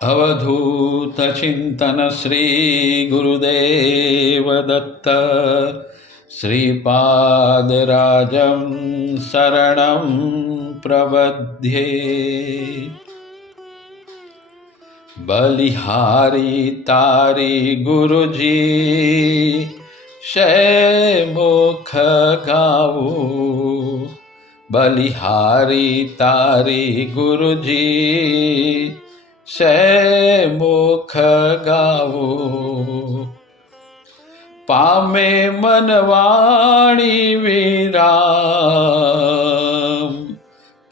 अवधूत चिंतन श्री गुरुदेव दत्त श्रीपादराजं शरणं प्रपद्ये। बलिहारी तारी गुरुजी शैमुख गावू। बलिहारी तारी गुरुजी शैमुख गावू। पामे मनवाणी विराम,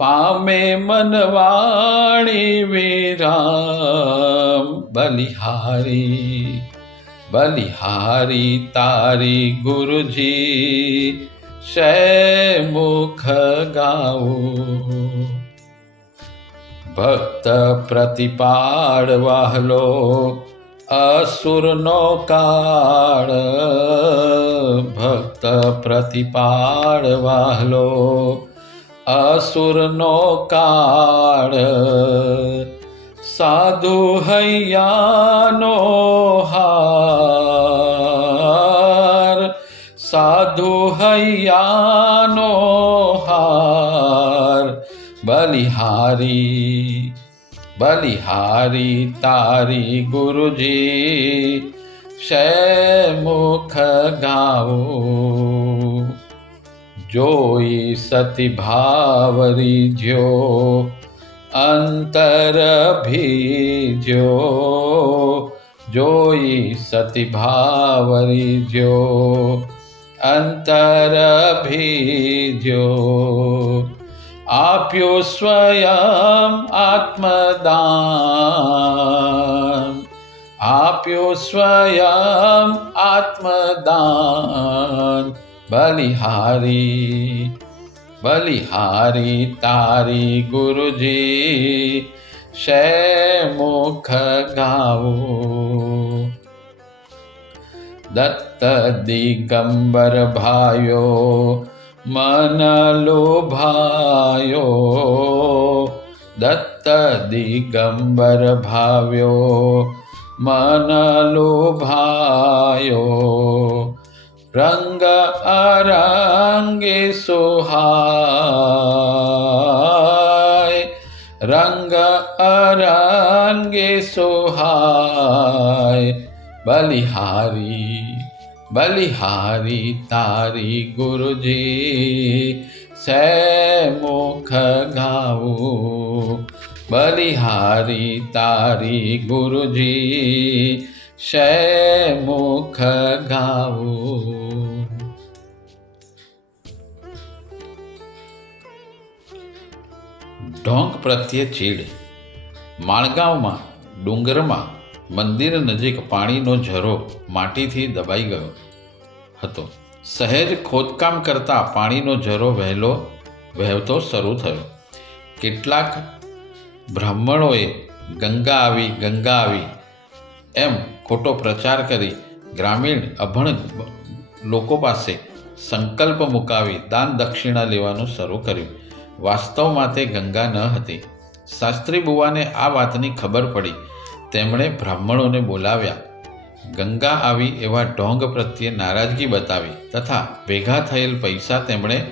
पामे मनवाणी विराम। बलिहारी बलिहारी तारी गुरुजी शैमुख गावू। भक्त प्रतिपाळ वाहलो असुरनो काळ। भक्त प्रतिपाळ वाहलो असुरनो काळ। साधु हैयानो हार, साधु हैयानो हार। बलिहारी बलिहारी तारी गुरुजी शैमुख गावू। जोई सती भावरी ज्यो अंतर भीज्यो। जोई सती भावरी ज्यो अंतर भीज्यो। आप्यो स्वयं आत्मदान, आप्यो स्वयं आत्मदान। बलिहारी बलिहारी तारी गुरुजी शैमुख गावू। दत्त दिगंबर भायो मन लोभायो। दत्त दिगंबर भाव्यो मन लोभायो। रंग अरंगे सोहाय, रंग अरंगे सोहाय। बलिहारी बलिहारी तारी गुरुजी शैमुख गावू। बलिहारी तारी गुरुजी शैमुख गावू। ઢોંગ પ્રત્યે ચીડ. માણગાંવમાં ડુંગરમાં મંદિર નજીક પાણીનો ઝરો માટીથી દબાઈ ગયો હતો. સહેજ ખોદકામ કરતાં પાણીનો ઝરો વહેતો શરૂ થયો. કેટલાક બ્રાહ્મણોએ ગંગા આવી એમ ખોટો પ્રચાર કરી ગ્રામીણ અભણ લોકો પાસે સંકલ્પ મુકાવી દાન દક્ષિણા લેવાનું શરૂ કર્યું. વાસ્તવમાં તે ગંગા ન હતી. શાસ્ત્રી બુવાને આ વાતની ખબર પડી. તેમણે બ્રાહ્મણોને બોલાવ્યા. ગંગા આવી એવા ઢોંગ પ્રત્યે નારાજગી બતાવી તથા ભેગા થયેલ પૈસા તેમણે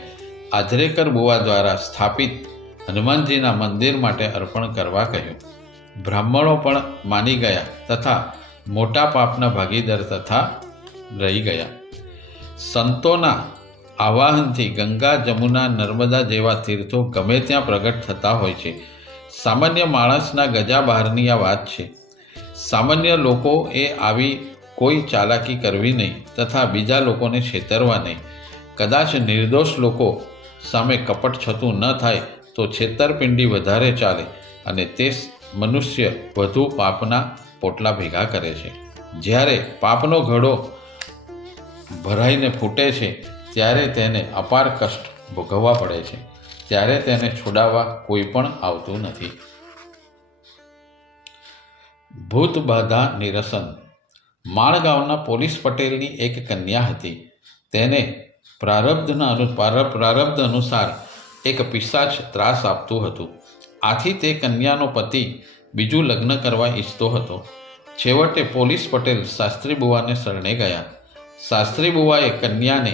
આજરેકર બુવા દ્વારા સ્થાપિત હનુમાનજીના મંદિર માટે અર્પણ કરવા કહ્યું. બ્રાહ્મણો પણ માની ગયા તથા મોટા પાપના ભાગીદાર તથા રહી ગયા. સંતોના આવાહનથી ગંગા, જમુના, નર્મદા જેવા તીર્થો ગમે ત્યાં પ્રગટ થતા હોય છે. સામાન્ય માણસના ગજા બહારની આ વાત છે. સામાન્ય લોકોએ આવી કોઈ ચાલાકી કરવી નહીં તથા બીજા લોકોને છેતરવા નહીં. કદાચ નિર્દોષ લોકો સામે કપટ છતું ન થાય તો છેતરપિંડી વધારે ચાલે અને તે મનુષ્ય વધુ પાપના પોટલા ભેગા કરે છે. જ્યારે પાપનો ઘડો ભરાઈને ફૂટે છે ત્યારે તેને અપાર કષ્ટ ભોગવવા પડે છે. ત્યારે તેને છોડાવવા કોઈ પણ આવતું નથી. ભૂત બાધા નિરસન. માણગાંવના પોલીસ પટેલની એક કન્યા હતી. તેને પ્રારબ્ધ અનુસાર એક પિશાચ ત્રાસ આપતું હતું. આથી તે કન્યાનો પતિ બીજું લગ્ન કરવા ઈચ્છતો હતો. છેવટે પોલીસ પટેલ શાસ્ત્રી બુવાને શરણે ગયા. શાસ્ત્રી બુવાએ કન્યાને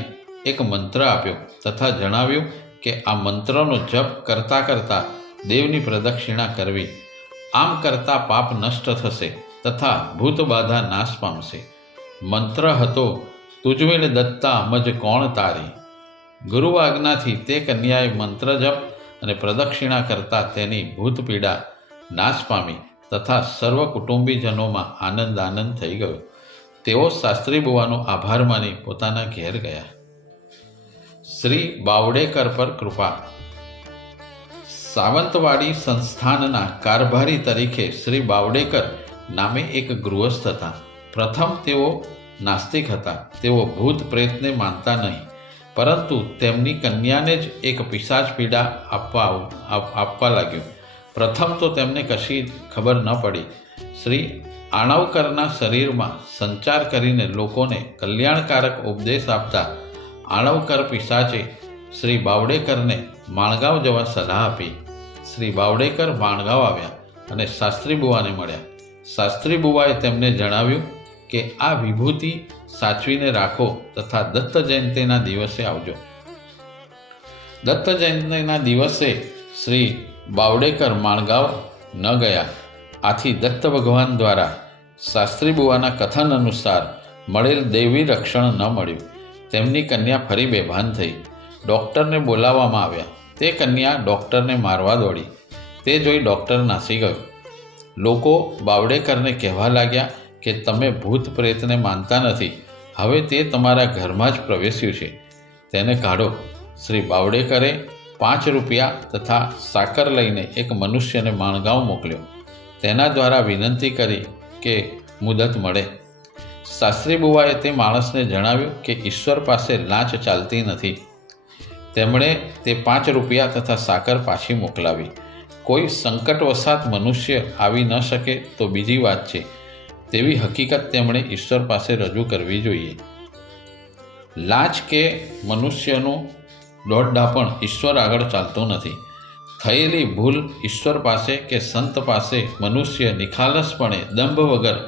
એક મંત્ર આપ્યો તથા જણાવ્યું કે આ મંત્રનો જપ કરતાં કરતાં દેવની પ્રદક્ષિણા કરવી. આમ કરતાં પાપ નષ્ટ થશે તથા ભૂતબાધા નાશ પામશે. મંત્ર હતો, તુજવેલ દત્તા મજ કોણ તારી. ગુરુ આજ્ઞાથી તે કન્યાએ મંત્ર જપ અને પ્રદક્ષિણા કરતાં તેની ભૂત પીડા નાશ પામી તથા સર્વ કુટુંબીજનોમાં આનંદ થઈ ગયો. તેઓ શાસ્ત્રી બુવાનો આભાર માની પોતાના ઘેર ગયા. શ્રી બાવડેકર પર કૃપા. સાવંતવાડી સંસ્થાનના કારભારી તરીકે શ્રી બાવડેકર નામે એક ગૃહસ્થ હતા. પ્રથમ તેઓ નાસ્તિક હતા. તેઓ ભૂત પ્રેતને માનતા નહીં, પરંતુ તેમની કન્યાને જ એક પિશાચ પીડા આપવા લાગ્યો. પ્રથમ તો તેમને કશી ખબર ન પડી. શ્રી આણવકરના શરીરમાં સંચાર કરીને લોકોને કલ્યાણકારક ઉપદેશ આપતા આણવકર પિશાચે શ્રી બાવડેકરને માણગાંવ જવા સલાહ આપી. શ્રી બાવડેકર માણગાંવ આવ્યા અને શાસ્ત્રી બુવાને મળ્યા. શાસ્ત્રી બુવાએ તેમને જણાવ્યું કે આ વિભૂતિ સાચવીને રાખો તથા દત્ત જયંતીના દિવસે આવજો. દત્ત જયંતીના દિવસે શ્રી બાવડેકર માણગાંવ ન ગયા. આથી દત્ત ભગવાન દ્વારા શાસ્ત્રી બુવાના કથન અનુસાર મળેલ દૈવી રક્ષણ ન મળ્યું. તેમની કન્યા ફરી બેભાન થઈ. ડૉક્ટરને બોલાવવામાં આવ્યા. તે કન્યા ડૉક્ટરને મારવા દોડી. તે જોઈ ડૉક્ટર નાસી ગયો. લોકો બાવડેકરને કહેવા લાગ્યા કે તમે ભૂત પ્રેતને માનતા નથી, હવે તે તમારા ઘરમાં જ પ્રવેશ્યું છે, તેને કાઢો. શ્રી બાવડેકરે 5 રૂપિયા તથા સાકર લઈને એક મનુષ્યને માણગાંવ મોકલ્યો. તેના દ્વારા વિનંતી કરી કે મુદત મળે. શાસ્ત્રી બુવાએ તે માણસને જણાવ્યું કે ઈશ્વર પાસે લાંચ ચાલતી નથી. તેમણે તે 5 રૂપિયા તથા સાકર પાછી મોકલાવી. કોઈ સંકટવશાત મનુષ્ય આવી ન શકે તો બીજી વાત છે, તેવી હકીકત તેમણે ઈશ્વર પાસે રજૂ કરવી જોઈએ. લાંચ કે મનુષ્યનું દોડડાપણ ઈશ્વર આગળ ચાલતું નથી. થયેલી ભૂલ ઈશ્વર પાસે કે સંત પાસે મનુષ્ય નિખાલસપણે દંભ વગર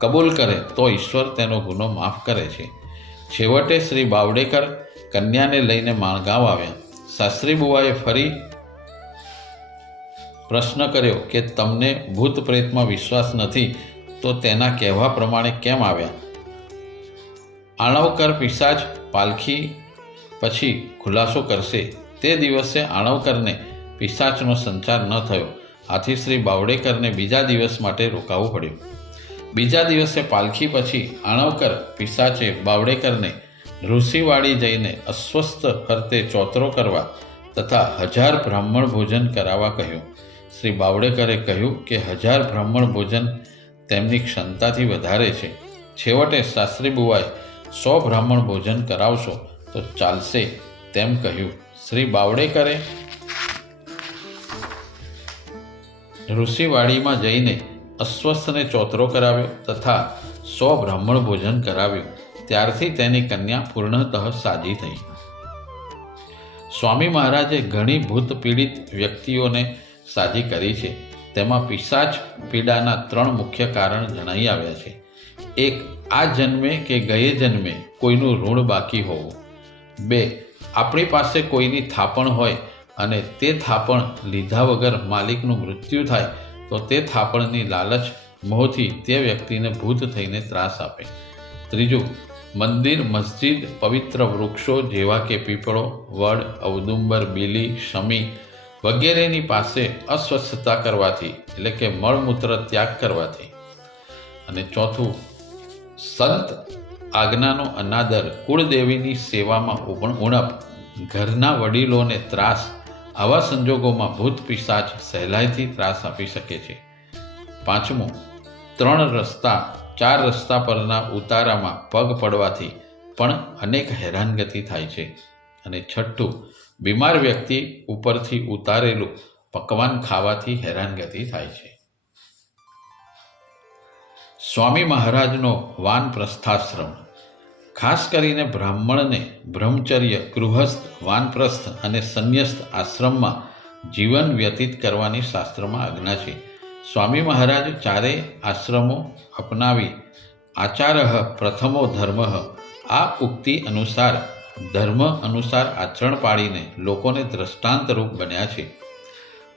કબૂલ કરે તો ઈશ્વર તેનો ગુનો માફ કરે છે. છેવટે શ્રી બાવડેકર કન્યાને લઈને માણગાંવ આવ્યા. શાસ્ત્રી બુવાએ ફરી પ્રશ્ન કર્યો કે તમને ભૂત પ્રેતમાં વિશ્વાસ નથી તો તેના કહેવા પ્રમાણે કેમ આવ્યા? આણવકર પિશાચ પાલખી પછી ખુલાસો કરશે. તે દિવસે આણવકરને પિશાચનો સંચાર ન થયો. આથી શ્રી બાવડેકરને બીજા દિવસ માટે રોકાવું પડ્યું. બીજા દિવસે પાલખી પછી આણવકર પિશાચે બાવડેકરને ઋષિવાડી જઈને અસ્વસ્થ ફરતે ચોતરો કરવા તથા 1000 બ્રાહ્મણ ભોજન કરાવવા કહ્યું. શ્રી બાવડેકરે કહ્યું કે 1000 બ્રાહ્મણ ભોજન તેમની ક્ષમતાથી વધારે છે. છેવટે શાસ્ત્રી બુવાએ 100 બ્રાહ્મણ ભોજન કરાવશો તો ચાલશે તેમ કહ્યું. શ્રી બાવડેકરે ઋષિવાડીમાં જઈને અસ્વસ્થને ચોતરો કરાવ્યો તથા 100 બ્રાહ્મણ ભોજન કરાવ્યું. ત્યારથી તેની કન્યા પૂર્ણતઃ સાજી થઈ. સ્વામી મહારાજે ઘણી ભૂત પીડિત વ્યક્તિઓને સાજી કરી છે. તેમાં પિશાચ પીડાના 3 મુખ્ય કારણ જણાઈ આવ્યા છે. 1. આ જન્મે કે ગયે જન્મે કોઈનું ઋણ બાકી હોવું. 2. આપણી પાસે કોઈની થાપણ હોય અને તે થાપણ લીધા વગર માલિકનું મૃત્યુ થાય તો તે થાપણની લાલચ મોહથી તે વ્યક્તિને ભૂત થઈને ત્રાસ આપે. 3. મંદિર, મસ્જિદ, પવિત્ર વૃક્ષો જેવા કે પીપળો, વડ, ઔદુંબર, બીલી, શમી વગેરેની પાસે અસ્વસ્થતા કરવાથી એટલે કે મળમૂત્ર ત્યાગ કરવાથી. અને 4. સંત આજ્ઞાનો અનાદર, કુળદેવીની સેવામાં ઉણપ, ઘરના વડીલોને ત્રાસ. આવા સંજોગોમાં ભૂત પિશાચ સહેલાઈથી ત્રાસ આપી શકે છે. 5. 4 રસ્તા પરના ઉતારામાં પગ પડવાથી પણ અનેક હેરાનગતિ થાય છે. અને 6. બીમાર વ્યક્તિ ઉપરથી ઉતારેલું પકવાન ખાવાથી હેરાનગતિ થાય છે. સ્વામી મહારાજનો વાનપ્રસ્થાશ્રમ. ખાસ કરીને બ્રાહ્મણને બ્રહ્મચર્ય, ગૃહસ્થ, વાનપ્રસ્થ અને સંન્યસ્ત આશ્રમમાં જીવન વ્યતીત કરવાની શાસ્ત્રમાં આજ્ઞા છે. સ્વામી મહારાજ ચારેય આશ્રમો અપનાવી આચારઃ પ્રથમો ધર્મ આ ઉક્તિ અનુસાર ધર્મ અનુસાર આચરણ પાડીને લોકોને દ્રષ્ટાંતરૂપ બન્યા છે.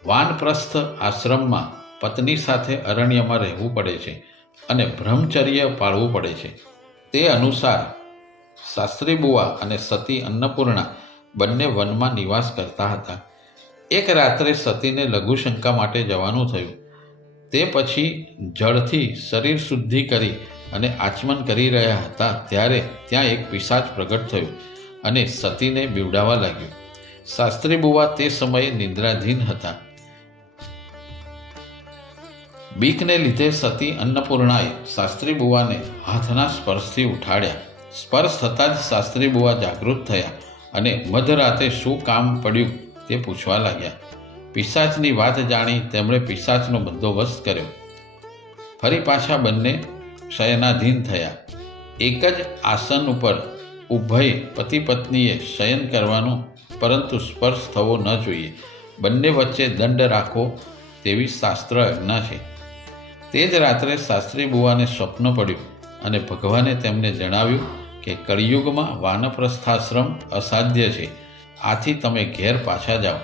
વાનપ્રસ્થ આશ્રમમાં પત્ની સાથે અરણ્યમાં રહેવું પડે છે અને બ્રહ્મચર્ય પાળવું પડે છે. તે અનુસાર શાસ્ત્રી બુવા અને સતી અન્નપૂર્ણા બંને વનમાં નિવાસ કરતા હતા. એક રાત્રે સતીને લઘુશંકા માટે જવાનું થયું. તે પછી જળથી શરીર શુદ્ધિ કરી અને આચમન કરી રહ્યા હતા ત્યારે ત્યાં એક પિશાચ પ્રગટ થયું અને સતીને બીવડાવવા લાગ્યું. શાસ્ત્રી બુવા તે સમયે નિદ્રાધીન હતા. બીકને લીધે સતી અન્નપૂર્ણાએ શાસ્ત્રી બુવાને હાથના સ્પર્શથી ઉઠાડ્યા. સ્પર્શ થતાં જ શાસ્ત્રી બુવા જાગૃત થયા અને મધરાતે શું કામ પડ્યું તે પૂછવા લાગ્યા. પિશાચની વાત જાણી તેમણે પિશાચનો બંદોબસ્ત કર્યો. ફરી પાછા બંને શયનાધીન થયા. એક જ આસન ઉપર ઉભય પતિ પત્નીએ શયન કરવાનું, પરંતુ સ્પર્શ થવો ન જોઈએ. બંને વચ્ચે દંડ રાખવો તેવી શાસ્ત્ર આજ્ઞા છે. તે જ રાત્રે શાસ્ત્રી બુવાને સ્વપ્ન પડ્યું અને ભગવાને તેમને જણાવ્યું કે કળિયુગમાં વાનપ્રસ્થાશ્રમ અસાધ્ય છે. આથી તમે ઘેર પાછા જાઓ.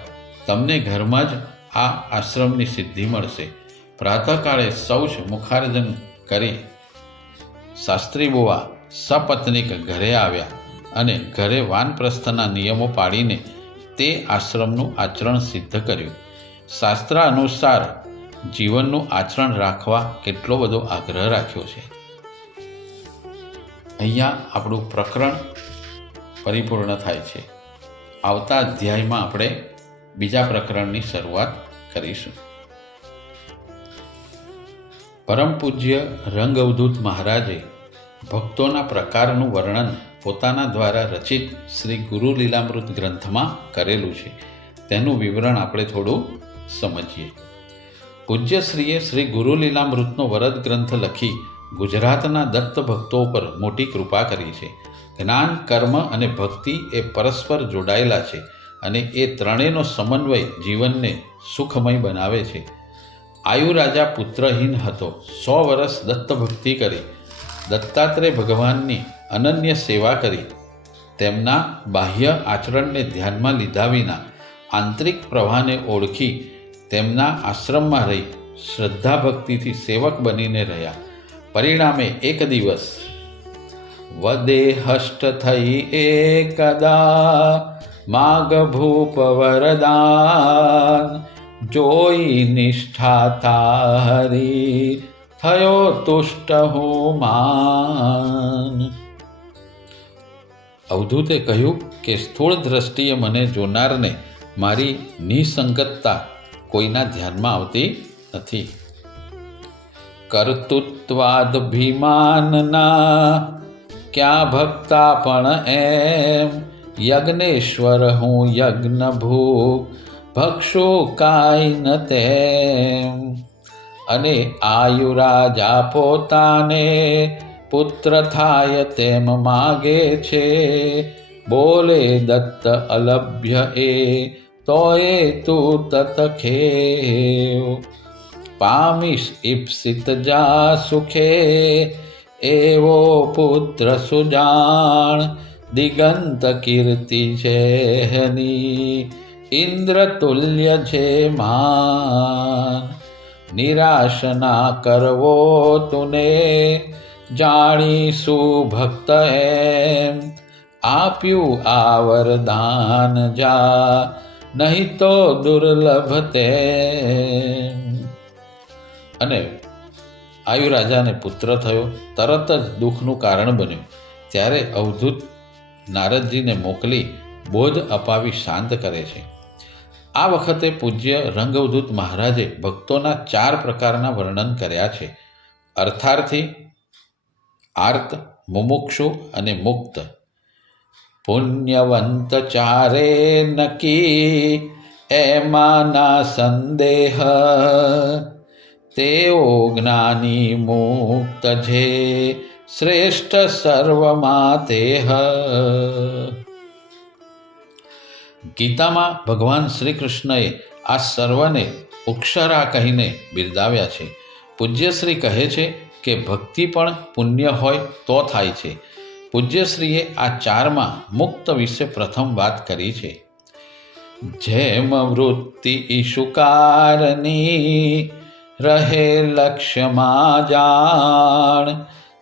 તમને ઘરમાં જ આ આશ્રમની સિદ્ધિ મળશે. પ્રાતઃકાળે શૌચ મુખાર્જન કરી શાસ્ત્રી બુવા સપત્નીક ઘરે આવ્યા અને ઘરે વાનપ્રસ્થના નિયમો પાડીને તે આશ્રમનું આચરણ સિદ્ધ કર્યું. શાસ્ત્ર અનુસાર જીવનનું આચરણ રાખવા કેટલો બધો આગ્રહ રાખ્યો છે. અહીંયા આપણું પ્રકરણ પરિપૂર્ણ થાય છે. આવતા અધ્યાયમાં આપણે બીજા પ્રકરણની શરૂઆત કરીશું. પરમ પૂજ્ય રંગ અવધૂત મહારાજે ભક્તોના પ્રકારનું વર્ણન પોતાના દ્વારા રચિત શ્રી ગુરુ લીલામૃત ગ્રંથમાં કરેલું છે. તેનું વિવરણ આપણે થોડું સમજીએ. પૂજ્યશ્રીએ શ્રી ગુરુ લીલામૃતનો વરદ ગ્રંથ લખી ગુજરાતના દત્ત ભક્તો પર મોટી કૃપા કરી છે. જ્ઞાન, કર્મ અને ભક્તિ એ પરસ્પર જોડાયેલા છે અને એ ત્રણેયનો સમન્વય જીવનને સુખમય બનાવે છે. આયુરાજા પુત્રહીન હતો. 100 વર્ષ દત્ત ભક્તિ કરી. દત્તાત્રેય ભગવાનની અનન્ય સેવા કરી. તેમના બાહ્ય આચરણને ધ્યાનમાં લીધા વિના આંતરિક પ્રવાહને ઓળખી તેમના આશ્રમમાં રહી શ્રદ્ધા ભક્તિથી સેવક બનીને રહ્યા. પરિણામે એક દિવસ વદે હષ્ટ થઈ એકદા માગ ભૂપ વરદાન જોઈ નિષ્ઠા હરી થયો તુષ્ટ હું માન. અવધૂતે કહ્યું કે સ્થૂળ દ્રષ્ટિએ મને જોનારને મારી નિસંગતતા કોઈના ધ્યાનમાં આવતી નથી. કર્તૃત્વાદભિમાનના ક્યાં ભક્તા પણ એમ યજ્ઞેશ્વર હું યજ્ઞ ભૂપ ભક્ષો કાંઈ ન તેમ. અને આયુરાજા પોતાને પુત્ર થાય તેમ માગે છે. બોલે દત્ત અલભ્ય એ તોય તું તત ખેવ. પામીશ ઈપ્સિત જા સુખે એવો પુત્ર સુજાણ. દિગંત કીર્તિ છે એની ઇન્દ્ર તુલ્ય છે માન. નિરાશ ના કરવો તુને જાણીશું ભક્ત એમ. આપ્યું આ વરદાન જા નહીં તો દુર્લભ તેમ. અને આયુરાજાને પુત્ર થયો. તરત જ દુઃખનું કારણ બન્યું. ત્યારે અવધૂત નારદજીને મોકલી બોધ અપાવી શાંત કરે છે. આ વખતે પૂજ્ય રંગઅવધૂત મહારાજે ભક્તોના 4 પ્રકારના વર્ણન કર્યા છે: અર્થાર્થી, આર્ત, મુમુક્ષુ અને મુક્ત. પુણ્યવંત ચારે નકી એમાં ના સંદેહ. તેઓ જ્ઞાની મુક્ત છે શ્રેષ્ઠ સર્વમાં તેહ. ગીતામાં ભગવાન શ્રી કૃષ્ણએ આ સર્વને ઉક્ષરા કહીને બિરદાવ્યા છે. પૂજ્યશ્રી કહે છે કે ભક્તિ પણ પુણ્ય હોય તો થાય છે. પૂજ્યશ્રીએ આ 4માં મુક્ત વિશે પ્રથમ વાત કરી છે. જેમ વૃત્તિ ઈશુકારની રહે લક્ષ્યમાં જાણ,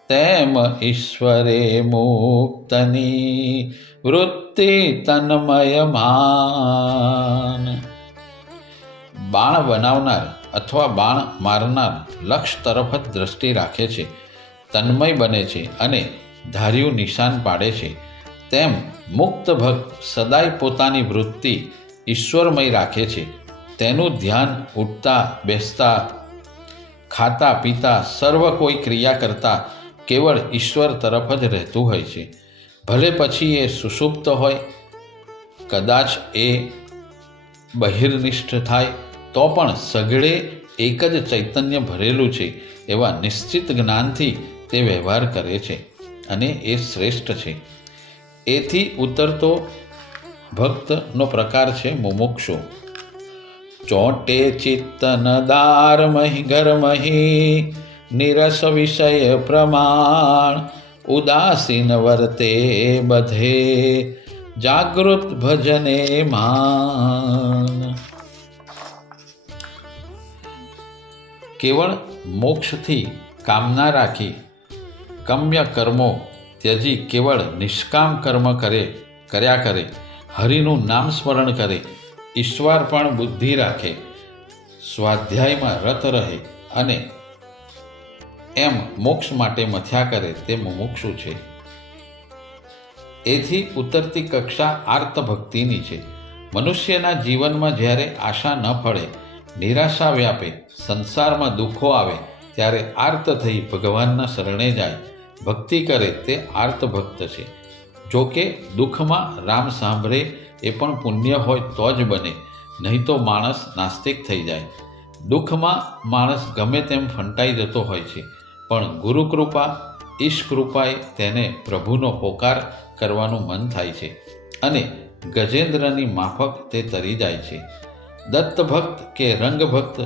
તેમ ઈશ્વરે મુક્તની વૃત્તિ તન્મય માન. બાણ બનાવનાર અથવા બાણ મારનાર લક્ષ્ય તરફ જ દ્રષ્ટિ રાખે છે, તન્મય બને છે અને ધાર્યું નિશાન પાડે છે. તેમ મુક્ત ભક્ત સદાય પોતાની વૃત્તિ ઈશ્વરમય રાખે છે. તેનું ધ્યાન ઉઠતા બેસતા, ખાતા પીતા, સર્વ કોઈ ક્રિયા કરતા કેવળ ઈશ્વર તરફ જ રહેતું હોય છે. ભલે પછી એ સુષુપ્ત હોય, કદાચ એ બહિર્નિષ્ઠ થાય, તો પણ સઘળે એક જ ચૈતન્ય ભરેલું છે એવા નિશ્ચિત જ્ઞાનથી તે વ્યવહાર કરે છે અને એ શ્રેષ્ઠ છે. એથી ઉતરતો ભક્તનો પ્રકાર છે મુમુક્ષુ. ચોટે ચિત્તન દારમહી ગરમહી નિરસ વિષય પ્રમાણ, ઉદાસીન વર્તે બધે જાગૃત ભજને માન. કેવળ મોક્ષથી કામના રાખી કમ્ય કર્મો ત્યજી કેવળ નિષ્કામ કર્મ કર્યા કરે, હરિનું નામ સ્મરણ કરે, ઈશ્વર પણ બુદ્ધિ રાખે, સ્વાધ્યાયમાં રત રહે અને એમ મોક્ષ માટે મથ્યા કરે તે મુમુક્ષુ છે. એથી ઉતરતી કક્ષા આર્ત ભક્તિની છે. મનુષ્યના જીવનમાં જ્યારે આશા ન ફળે, નિરાશા વ્યાપે, સંસારમાં દુઃખો આવે, ત્યારે આર્ત થઈ ભગવાનના શરણે જાય, ભક્તિ કરે તે આર્ત ભક્ત છે. જો કે દુઃખમાં રામ સાંભળે એ પણ પુણ્ય હોય તો જ બને, નહીં તો માણસ નાસ્તિક થઈ જાય. દુઃખમાં માણસ ગમે તેમ ફંટાઈ જતો હોય છે, પણ ગુરુકૃપા ઈશકૃપાએ તેને પ્રભુનો પોકાર કરવાનું મન થાય છે અને ગજેન્દ્રની માફક તે તરી જાય છે. દત્ત ભક્ત કે રંગ ભક્ત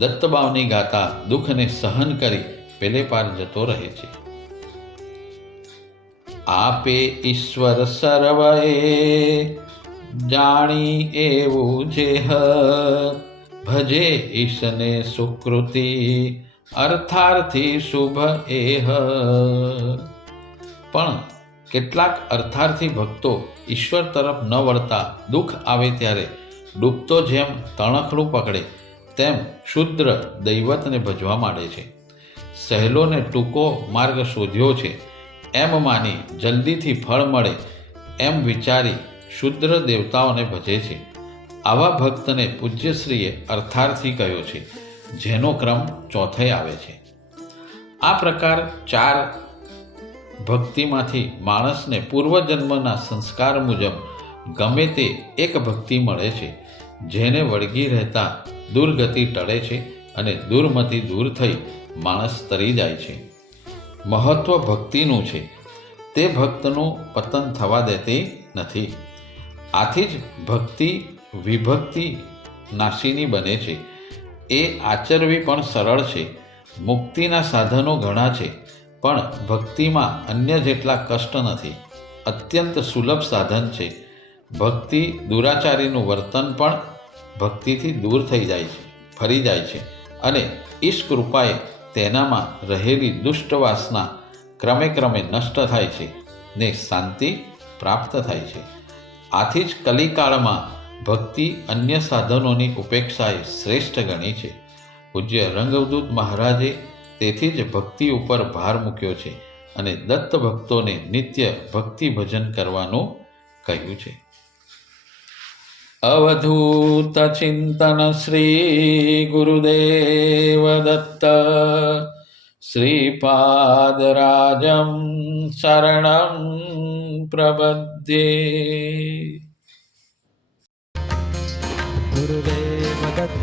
દત્તબાવની ગાતા દુઃખને સહન કરી પેલે પાર જતો રહે છે. આપે ઈશ્વર સર્વએ જાણી એવું જેહ, ભજે ઈશને સુકૃતિ અર્થાર્થી શુભ એહ. પણ કેટલાક અર્થાર્થી ભક્તો ઈશ્વર તરફ ન વળતા દુઃખ આવે ત્યારે ડૂબતો જેમ તણખડું પકડે તેમ શુદ્ર દૈવતને ભજવા માંડે છે. સહેલો ને ટૂંકો માર્ગ શોધ્યો છે એમ માની જલ્દીથી ફળ મળે એમ વિચારી શુદ્ર દેવતાઓને ભજે છે. આવા ભક્તને પૂજ્યશ્રીએ અર્થાર્થી કહ્યો છે, જેનો ક્રમ ચોથે આવે છે. આ પ્રકાર 4 ભક્તિમાંથી માણસને પૂર્વજન્મના સંસ્કાર મુજબ ગમે તે એક ભક્તિ મળે છે, જેને વળગી રહેતા દુર્ગતિ ટળે છે અને દુર્મતિ દૂર થઈ માણસ તરી જાય છે. મહત્વ ભક્તિનું છે, તે ભક્તનું પતન થવા દેતી નથી. આથી જ ભક્તિ વિભક્તિ નાશીની બને છે. એ આચરવી પણ સરળ છે. મુક્તિના સાધનો ઘણા છે, પણ ભક્તિમાં અન્ય જેટલા કષ્ટ નથી. અત્યંત સુલભ સાધન છે. ભક્તિ દુરાચારીનું વર્તન પણ ભક્તિથી દૂર થઈ જાય છે, ફરી જાય છે અને ઈશ કૃપાએ તેનામાં રહેલી દુષ્ટ વાસના ક્રમે ક્રમે નષ્ટ થાય છે ને શાંતિ પ્રાપ્ત થાય છે. આથી જ કલિકાળમાં ભક્તિ અન્ય સાધનોની ઉપેક્ષાએ શ્રેષ્ઠ ગણી છે. પૂજ્ય રંગવદૂત મહારાજે તેથી જ ભક્તિ ઉપર ભાર મૂક્યો છે અને દત્ત ભક્તોને નિત્ય ભક્તિ ભજન કરવાનું કહ્યું છે. અવધૂત ચિંતન શ્રી ગુરુદેવ દત્ત શ્રીપાદરાજમ શરણં પ્રપદ્યે. ગુરુદેવ દત્ત